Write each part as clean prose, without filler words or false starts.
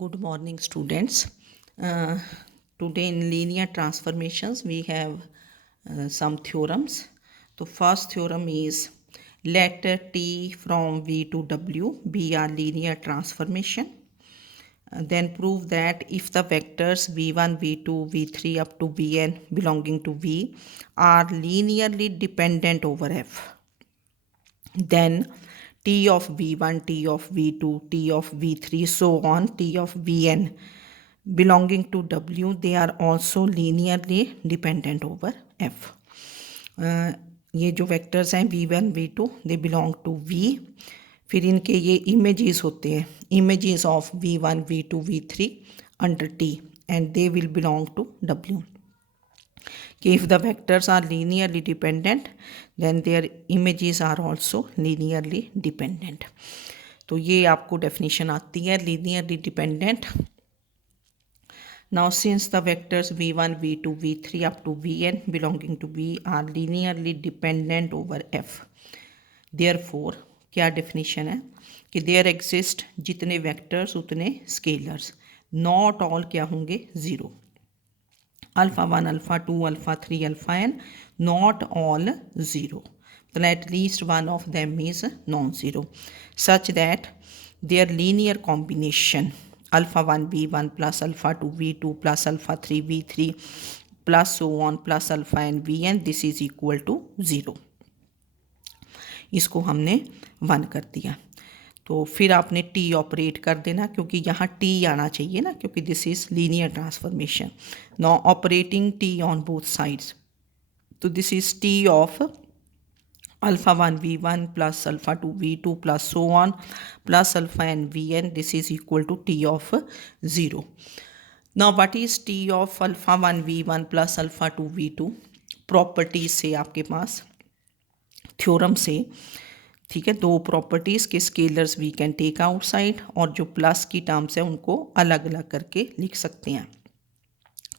Good morning, students. Uh, Today in linear transformations, we have some theorems. The first theorem is let T from V to W be a linear transformation. Then prove that if the vectors v1, v2, v3 up to vn belonging to V are linearly dependent over F, then T of v1, T of v2, T of v3, so on, T of vn belonging to W, they are also linearly dependent over F. ये जो vectors हैं v1, v2 they belong to V, फिर इनके ये images होते हैं, images of v1, v2, v3 under T and they will belong to W. कि if the vectors are linearly dependent then their images are also linearly dependent. तो ये आपको definition आती है linearly dependent. Now since the vectors v1, v2, v3 up to vn belonging to V are linearly dependent over F, therefore क्या definition है कि there exist जितने vectors उतने scalars, not all क्या होंगे zero. Alpha 1, alpha 2, alpha 3, alpha n, not all 0. Then at least one of them is non-zero, such that their linear combination alpha 1 v1 plus alpha 2 v2 plus alpha 3 v3 plus so on plus alpha n vn, this is equal to 0. इसको हमने 1 कर दिया, तो फिर आपने T operate कर देना क्योंकि यहाँ टी आना चाहिए ना, क्योंकि this is linear transformation. Now operating T on both sides, तो this is T of alpha 1 v1 plus alpha 2 v2 plus so on plus alpha n vn, this is equal to T of 0. Now what is T of alpha 1 v1 plus alpha 2 v2? Properties से आपके पास theorem से, ठीक है, दो properties के scalars we can take outside और जो plus की टर्म्स है उनको अलग अलग करके लिख सकते हैं.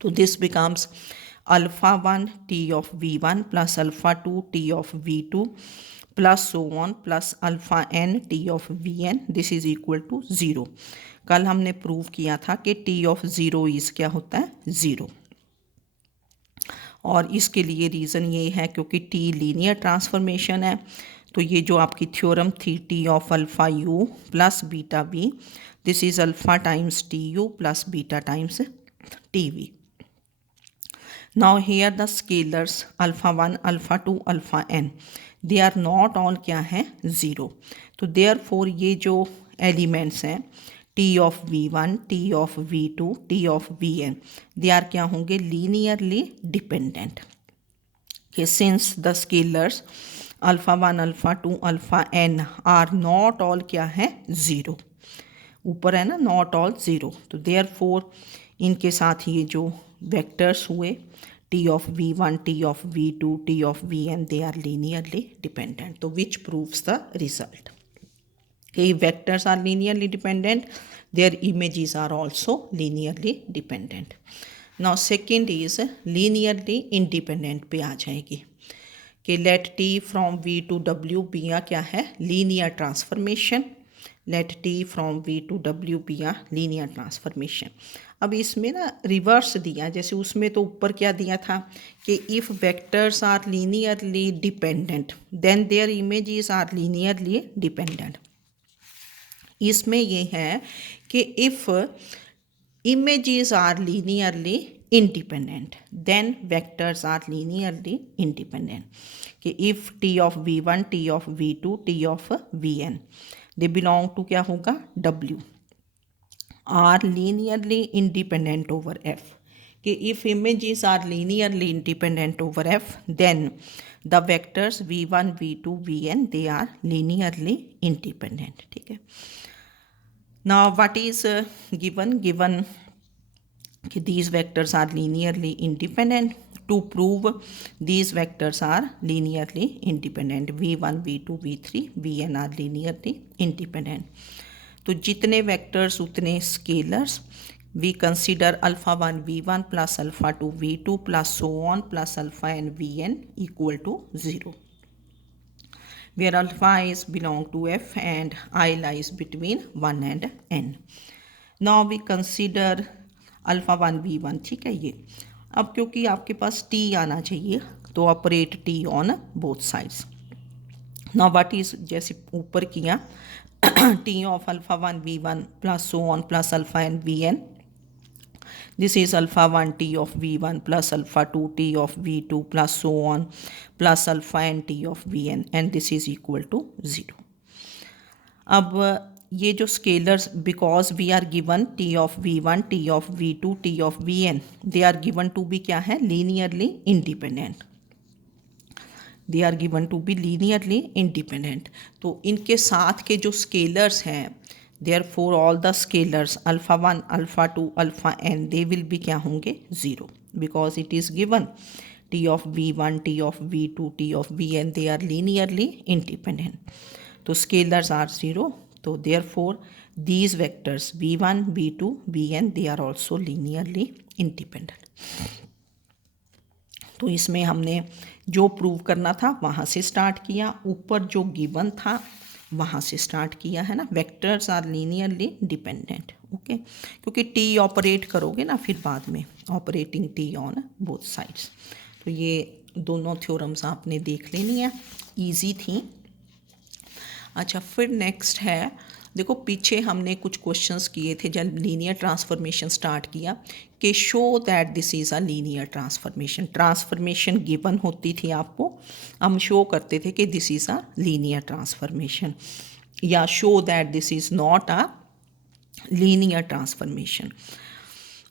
तो this becomes alpha 1 T of v1 plus alpha 2 T of v2 plus so on plus alpha n T of vn, this is equal to 0. कल हमने प्रूव किया था कि टी ऑफ 0 इज़ क्या होता है 0, और इसके लिए रीज़न ये है क्योंकि टी लीनियर ट्रांसफॉर्मेशन है. तो ये जो आपकी थ्योरम थी T of alpha U plus beta V, this is alpha times T U plus beta times T V. Now here the scalars alpha 1, alpha 2, alpha n, they are not all क्या है 0. तो therefore ये जो elements हैं T of v1, T of v2, T of vn, they are क्या होंगे linearly dependent. कि since the scalars alpha 1, alpha 2, alpha n are not all क्या है 0, ऊपर है ना नॉट ऑल 0, तो देयरफॉर इनके साथ ये जो वेक्टर्स हुए T of v1, T of v2, T of vn, they are linearly dependent. तो विच प्रूव्स द रिजल्ट कि vectors are linearly dependent, their images are also linearly dependent. Now second is linearly independent पे आ जाएगी कि let T from V to W be a क्या है linear transformation. Let T from V to W be a linear transformation. अब इसमें ना reverse दिया, जैसे उसमें तो ऊपर क्या दिया था कि if vectors are linearly dependent then their images are linearly dependent. इसमें ये है कि if images are linearly independent then vectors are linearly independent. कि if t of v1, t of v2, t of vn, they belong to क्या होगा w, are linearly independent over f. कि if images are linearly independent over f then the vectors v1, v2, vn, they are linearly independent. ठीक है. Now what is given these vectors are linearly independent. To prove these vectors are linearly independent, v1, v2, v3, vn are linearly independent. तो जितने vectors उतने scalars. We consider alpha 1 v1 plus alpha 2 v2 plus so on plus alpha n vn equal to 0, where alpha is belong to f and I lies between 1 and n. Now we consider alpha one V one, ठीक है ये। अब क्योंकि आपके पास T आना चाहिए तो operate T on both sides. Now what is, जैसे ऊपर किया T of alpha one V one plus so on plus alpha N V N, this is alpha 1 t of v1 plus alpha 2 t of v2 plus so on plus alpha n t of vn and this is equal to 0. अब ये जो scalars, because we are given T of V one, T of V two, T of V N, they are given to be क्या है, linearly independent. They are given to be linearly independent. तो इनके साथ के जो scalars हैं, therefore all the scalars alpha one, alpha two, alpha N, they will be क्या होंगे, zero, because it is given T of V one, T of V two, T of V N, they are linearly independent. तो scalars are zero, तो therefore these vectors v1, v2, vn, they are also linearly independent. तो इसमें हमने जो prove करना था वहाँ से स्टार्ट किया, ऊपर जो गिवन था वहाँ से स्टार्ट किया है ना। Vectors are linearly dependent, okay, क्योंकि टी ऑपरेट करोगे ना फिर बाद में, operating T on both sides. तो ये दोनों थ्योरम्स आपने देख लेनी है, ईजी थी। अच्छा, फिर नेक्स्ट है, देखो पीछे हमने कुछ क्वेश्चंस किए थे जब लीनियर ट्रांसफॉर्मेशन स्टार्ट किया कि show that this is a linear transformation. Transformation given होती थी आपको, हम शो करते थे कि this is a linear transformation, या show that this is not a linear transformation.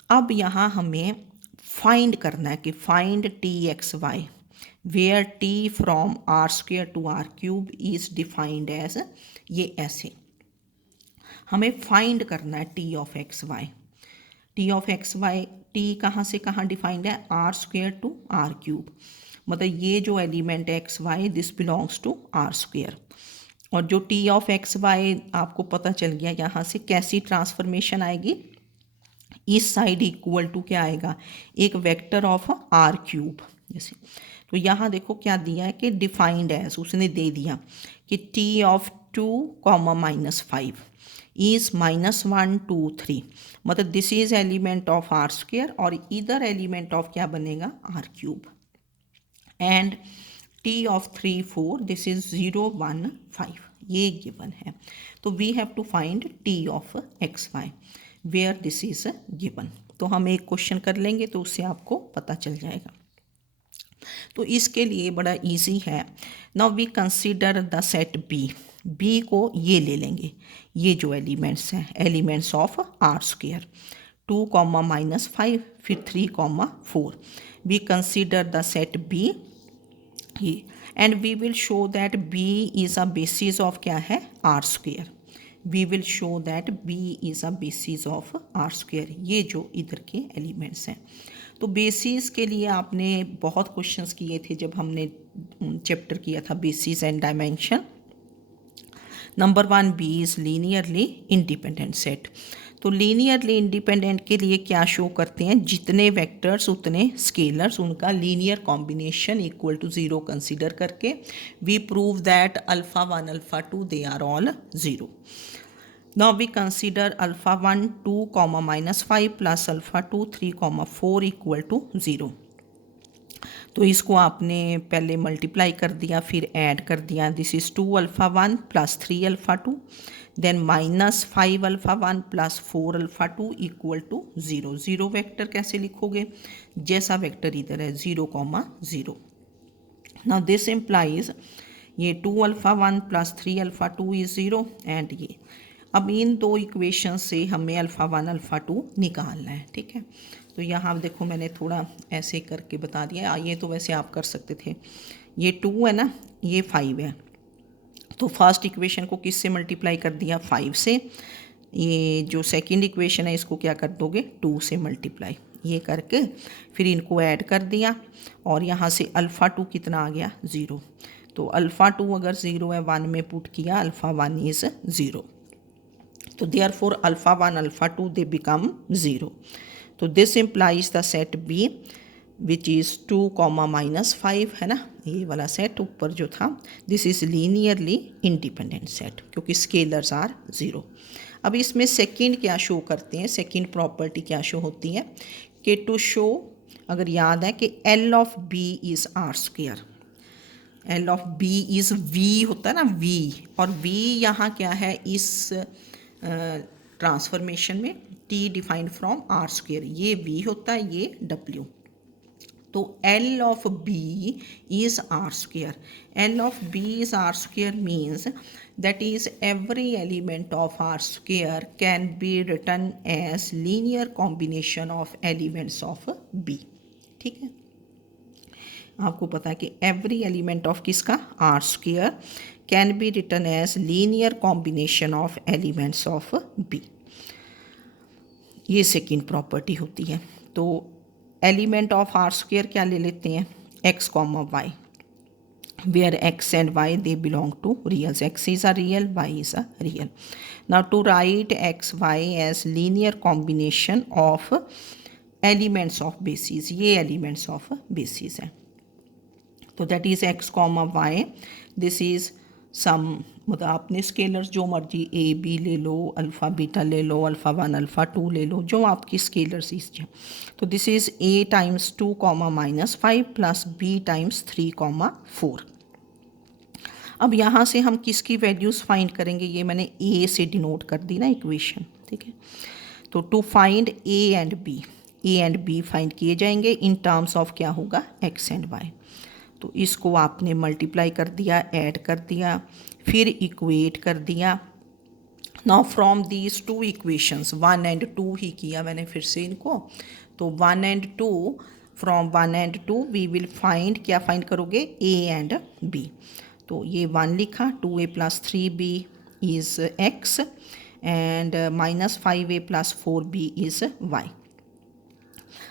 अब यहाँ हमें फाइंड करना है कि find T x Y where T from R square to R cube is defined as, ये ऐसे हमें फाइंड करना है T of x y. T of x y, T कहाँ से कहाँ डिफाइंड है, R square to R cube, मतलब ये जो एलिमेंट है X Y, this belongs to R square. और जो टी ऑफ एक्स वाई आपको पता चल गया, यहाँ से कैसी ट्रांसफॉर्मेशन आएगी, इस साइड इक्वल टू क्या आएगा, एक वेक्टर ऑफ आर क्यूब जैसे। तो यहाँ देखो क्या दिया है कि डिफाइंड है, उसने दे दिया कि टी ऑफ 2 कॉमा -5 इज़ -1 2 3, मतलब this is element of R square और इधर एलिमेंट ऑफ क्या बनेगा, R cube. And T of 3 4 this is 0 1 5, ये गिवन है। तो we have to find T of x Y where this is given. तो हम एक क्वेश्चन कर लेंगे तो उससे आपको पता चल जाएगा। तो इसके लिए बड़ा इजी है। Now we consider the set B, B को ये ले लेंगे, ये जो एलिमेंट्स हैं, elements of R square, 2 comma -5 फिर 3 comma 4, we consider the set B ये, and we will show that B is a basis of क्या है, R square. We will show that B is a basis of R square, ये जो इधर के elements हैं। तो बेसिस के लिए आपने बहुत क्वेश्चंस किए थे जब हमने चैप्टर किया था basis and dimension. Number 1, B is linearly independent set. तो लीनियरली इंडिपेंडेंट के लिए क्या शो करते हैं, जितने वेक्टर्स उतने स्केलर्स, उनका linear combination equal to 0 consider करके we prove that alpha 1 alpha 2 they are all 0। Now we consider alpha 1 2 comma -5 plus alpha 2 3 comma 4 equal to 0। तो इसको आपने पहले मल्टीप्लाई कर दिया फिर ऐड कर दिया, this is 2 alpha 1 plus 3 alpha 2, then -5 alpha 1 plus 4 alpha 2 equal to 0। Zero vector कैसे लिखोगे, जैसा वेक्टर इधर है 0 कॉमा 0। नाउ दिस इम्प्लाइज ये 2 alpha 1 plus 3 alpha 2 is 0 and ये। अब इन दो इक्वेशन से हमें अल्फ़ा 1 अल्फ़ा 2 निकालना है, ठीक है। तो यहाँ देखो मैंने थोड़ा ऐसे करके बता दिया, ये तो वैसे आप कर सकते थे। ये 2 है ना, ये 5 है, तो फर्स्ट इक्वेशन को किस से मल्टीप्लाई कर दिया, 5 से। ये जो सेकंड इक्वेशन है इसको क्या कर दोगे, 2 से मल्टीप्लाई, ये करके फिर इनको ऐड कर दिया और यहाँ से अल्फ़ा 2 कितना आ गया, 0। तो अल्फ़ा 2 अगर 0 है, 1 में पुट किया, अल्फ़ा 1 इज़ 0। तो therefore alpha 1 alpha 2 they become 0। तो this implies the set B which is 2 comma -5 है ना, ये वाला सेट ऊपर जो था, this is linearly independent set क्योंकि स्केलर्स आर 0। अब इसमें सेकंड क्या शो करते हैं, सेकंड प्रॉपर्टी क्या शो होती है कि टू शो, अगर याद है कि L of B is R square, L of B is V होता है ना, वी, और वी यहाँ क्या है इस ट्रांसफॉर्मेशन में, T defined from R square, ये वी होता है, ये डब्ल्यू। तो L of B is R square. L of B is R square means that is every element of R square can be written as linear combination of elements of B. ठीक है, आपको पता है कि every element of किसका, R square can be written as linear combination of elements of B. ये second property होती है। तो एलिमेंट ऑफ आर स्क्वायर क्या ले लेते हैं, x comma y, where x and y they belong to reals, x is a real, y is a real. Now to write x y as linear combination of elements of basis, ये elements of basis है। तो that is x comma Y, this is sum, मतलब आपने scalars जो मर्जी A B ले लो, alpha beta ले लो, alpha 1 alpha 2 ले लो, जो आपकी स्केलर्स इस। तो this is A times 2 comma -5 plus B times 3 comma 4। अब यहाँ से हम किसकी वैल्यूज़ फाइंड करेंगे, ये मैंने ए से डिनोट कर दी ना इक्वेशन, ठीक है। तो to find A and B find किए जाएंगे इन टर्म्स ऑफ क्या होगा, एक्स एंड वाई। तो इसको आपने मल्टीप्लाई कर दिया, ऐड कर दिया, फिर इक्वेट कर दिया। Now from these two equations 1 and 2 ही किया मैंने फिर से इनको। तो 1 and 2, from 1 and 2 we will find, क्या फाइंड करोगे, ए एंड बी। तो ये 1 लिखा, 2a plus 3b is X and -5a plus 4b is Y.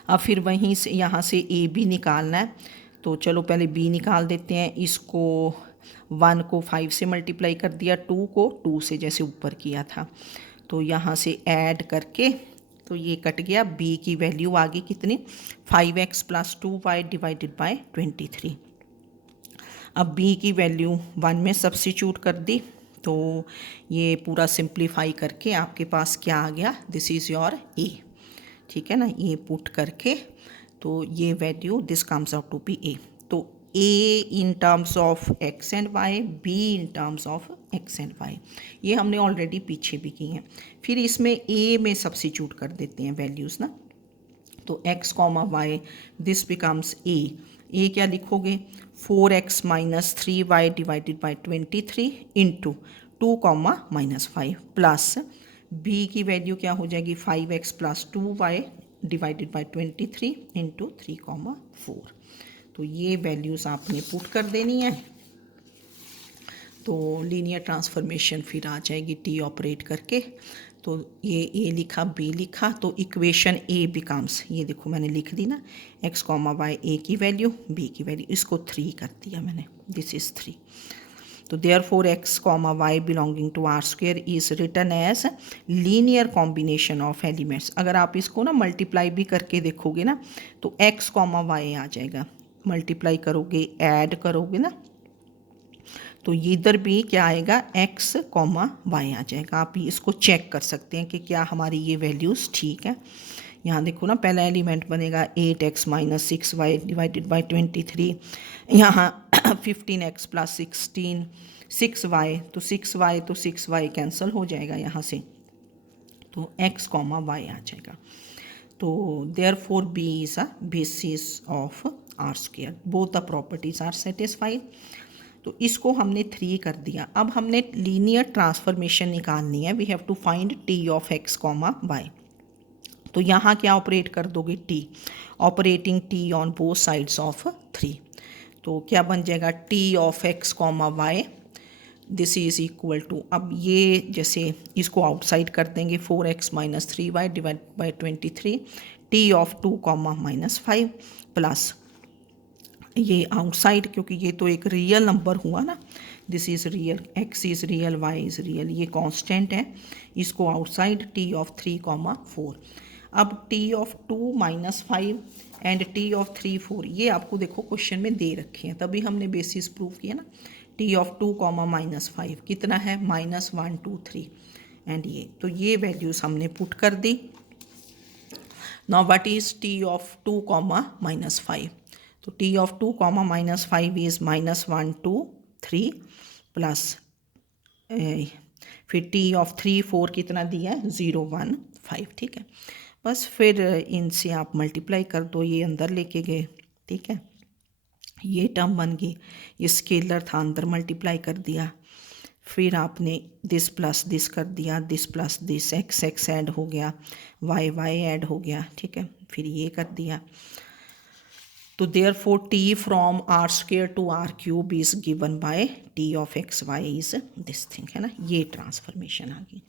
अब फिर वहीं से यहाँ से ए बी निकालना है, तो चलो पहले बी निकाल देते हैं। इसको 1 को 5 से मल्टीप्लाई कर दिया, 2 को 2 से जैसे ऊपर किया था, तो यहाँ से ऐड करके तो ये कट गया, बी की वैल्यू आ गई कितनी, 5x plus 2y divided by 23। अब बी की वैल्यू 1 में सब्स्टिट्यूट कर दी, तो ये पूरा सिंप्लीफाई करके आपके पास क्या आ गया, दिस इज़ योर ए, ठीक है ना। ये पुट करके तो ये value this comes out to be a. तो a in terms of x and y, b in terms of x and y, ये हमने ऑलरेडी पीछे भी की हैं। फिर इसमें ए में सब्स्टिट्यूट कर देते हैं वैल्यूज़ ना, तो X comma Y this becomes A क्या लिखोगे, 4x minus 3y divided by 23 into 2 comma -5 plus B की वैल्यू क्या हो जाएगी, 5x plus 2y divided by 23 into 3 comma 4। तो ये वैल्यूज़ आपने पुट कर देनी है, तो लीनियर ट्रांसफॉर्मेशन फिर आ जाएगी टी ऑपरेट करके। तो ये ए लिखा, बी लिखा, तो इक्वेशन ए बिकम्स, ये देखो मैंने लिख दी ना, एक्स कॉमा वाई, ए की वैल्यू, बी की वैल्यू, इसको 3 कर दिया मैंने, दिस इज़ 3। तो therefore X comma Y belonging to R square is written as linear combination of elements. अगर आप इसको ना मल्टीप्लाई भी करके देखोगे ना, तो एक्स कॉमा वाई आ जाएगा, मल्टीप्लाई करोगे, ऐड करोगे ना, तो ये इधर भी क्या आएगा, एक्स कॉमा वाई आ जाएगा। आप इसको चेक कर सकते हैं कि क्या हमारी ये वैल्यूज़ ठीक है। यहाँ देखो ना, पहला एलिमेंट बनेगा 8x minus 6y divided by 23, यहाँ 15x प्लस 16 6y, तो 6y कैंसिल हो जाएगा यहाँ से, तो x कॉमा वाई आ जाएगा। तो therefore B is a basis of R square, both the properties are satisfied. तो इसको हमने 3 कर दिया। अब हमने लीनियर ट्रांसफॉर्मेशन निकालनी है, we have to find T of x comma y. तो यहाँ क्या ऑपरेट कर दोगे, T, operating T on both sides of 3। तो क्या बन जाएगा, T of x comma Y this is equal to, अब ये जैसे इसको आउटसाइड कर देंगे, 4x minus 3y divide by 23, T of 2 comma -5 plus ये आउटसाइड, क्योंकि ये तो एक रियल नंबर हुआ ना, this is real, x is real, y is real, ये कांस्टेंट है, इसको आउटसाइड टी ऑफ 3 कॉमा 4। अब T of 2 -5 and T of 3 4, ये आपको देखो क्वेश्चन में दे रखे हैं, तभी हमने बेसिस प्रूव किया ना। टी ऑफ 2 कॉमा -5 कितना है, -1 2 3, एंड ये, तो ये वैल्यूज़ हमने पुट कर दी। Now what is T of 2 comma -5, तो T of 2 comma -5 is -1 2 3 plus फिर टी ऑफ 3 4 कितना दिया है 0 1 5, ठीक है। बस फिर इनसे आप मल्टीप्लाई कर दो, ये अंदर लेके गए, ठीक है, ये टर्म बन गई, ये स्केलर था अंदर मल्टीप्लाई कर दिया, फिर आपने दिस प्लस दिस कर दिया, this plus this, x x add हो गया, वाई वाई ऐड हो गया, ठीक है, फिर ये कर दिया। तो therefore T from R square to R cube is given by T of x y is this thing, है ना, ये ट्रांसफॉर्मेशन आ गई।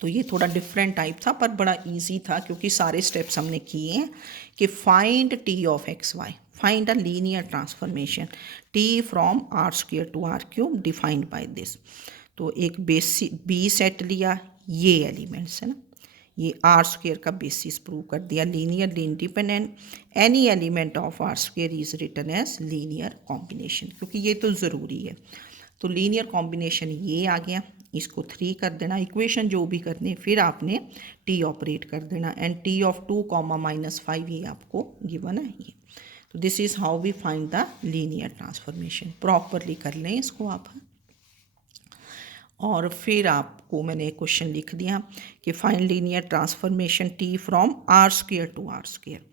तो ये थोड़ा डिफरेंट टाइप था पर बड़ा इजी था क्योंकि सारे स्टेप्स हमने किए हैं कि find T of x y, find a linear transformation T from R square to R cube defined by this. तो एक बेसिक बी सेट लिया, ये एलिमेंट्स है ना, ये आर स्क्वायर का बेसिस प्रूव कर दिया, linearly independent, any element of R square is written as linear combination, क्योंकि ये तो ज़रूरी है। तो लीनियर कॉम्बिनेशन ये आ गया, इसको 3 कर देना, इक्वेशन जो भी करनी, फिर आपने टी ऑपरेट कर देना, एंड टी ऑफ 2 कॉमा -5 ये आपको गिवन है ये। तो this is how we find the linear transformation, properly कर लें इसको आप। और फिर आपको मैंने एक क्वेश्चन लिख दिया कि find linear transformation T from R square to R square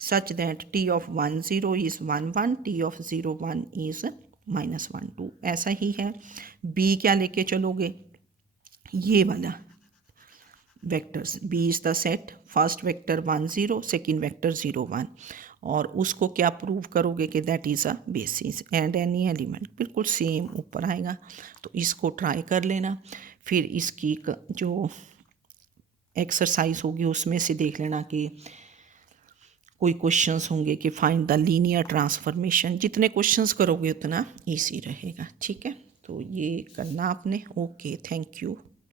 such that T of 1 0 is 1 1, T of 0 1 is -1 2, ऐसा ही है। बी क्या लेके चलोगे, ये वाला vectors, B is the set, first vector 1 0, second vector 0 1, और उसको क्या प्रूव करोगे कि that is a basis and any element, बिल्कुल सेम ऊपर आएगा। तो इसको ट्राई कर लेना, फिर इसकी जो एक्सरसाइज होगी उसमें से देख लेना कि कोई क्वेश्चंस होंगे कि फाइंड द लीनियर ट्रांसफॉर्मेशन, जितने क्वेश्चंस करोगे उतना ईजी रहेगा, ठीक है। तो ये करना आपने। Okay, thank you.